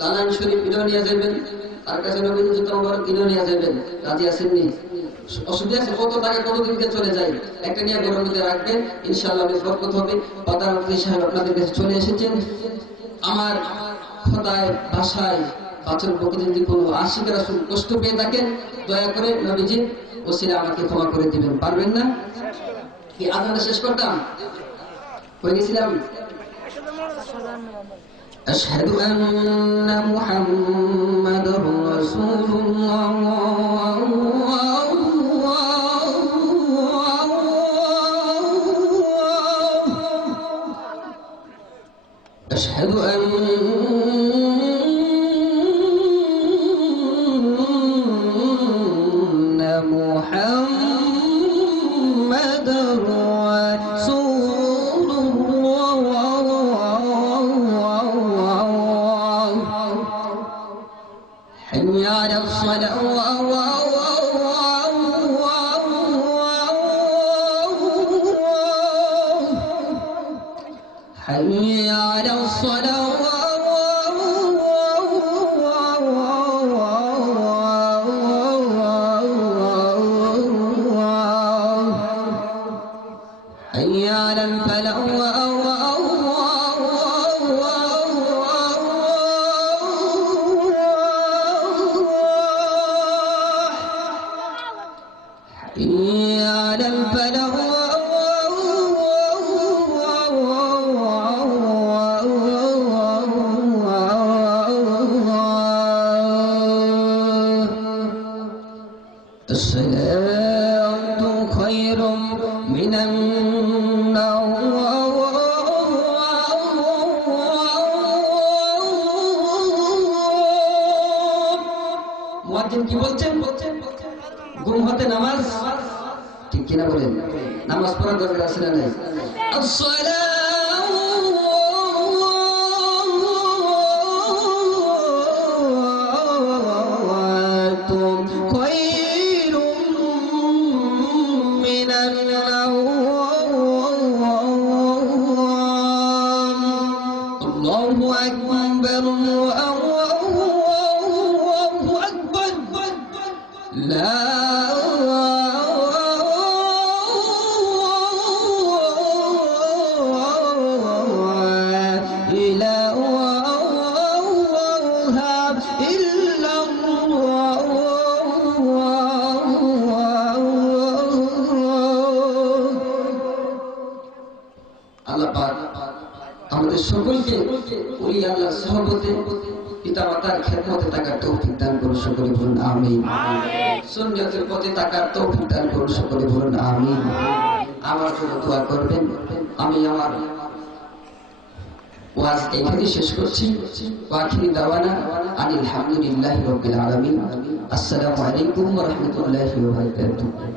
লালান শরীফ কিনে নিয়ে যাবেন, তার কাছে নবীন জুতা মোবারক কিনে নিয়ে যাবেন। রাজি আছেননি? অসুবিধা আছে? কত টাকা কত দিনকে চলে যায়, একটা নিয়ে ঘরের মধ্যে রাখবেন, ইনশাআল্লাহ বরকত হবে। প্রধানমন্ত্রী সাহেব আপনাদের কাছে চলে এসেছেন। আমার খোদায় ভাষায় বাচন বকে যদি কোনো আশিক রাসূল কষ্ট পেয়ে থাকেন, দয়া করে নবীজি ওসিলা আমাকে ক্ষমা করে দিবেন। পারবেন না কি? আজানটা শেষ করতাম, হয়ে গেছিলাম। أشهد أن محمد رسول الله أشهد أن محمد رسول الله حي على الصلاة حي على الصلاة حي على الفلاح حي على الفلاح الصلاة خير من النوم মুয়াজ্জিন কি বলছেন? ঘুম হতে নামাজ, ঠিক কিনা বলেন? নামাজ পড়ার দরকার আছে না নাই? الله أكبر الله أكبر لا إله إلا الله আল্লাহ পাক আমাদের সকলকে ওলি আল্লাহর সুহবতে পিতামাতার খেদমতে থাকার তৌফিক দান করুন। সকলে বলুন আমিন। সুন্নাতের পথে থাকার তৌফিক দান করুন। সকলে বলুন আমিন। আমার জন্য দোয়া করবেন। আমি আমার ওয়াজ এখানে শেষ করছি। ওয়াখিরি দাওয়ানা আনিল হামদুলিল্লাহি রাব্বিল আলামিন। আসসালামু আলাইকুম ওয়া রাহমাতুল্লাহি ওয়া বারাকাতুহু।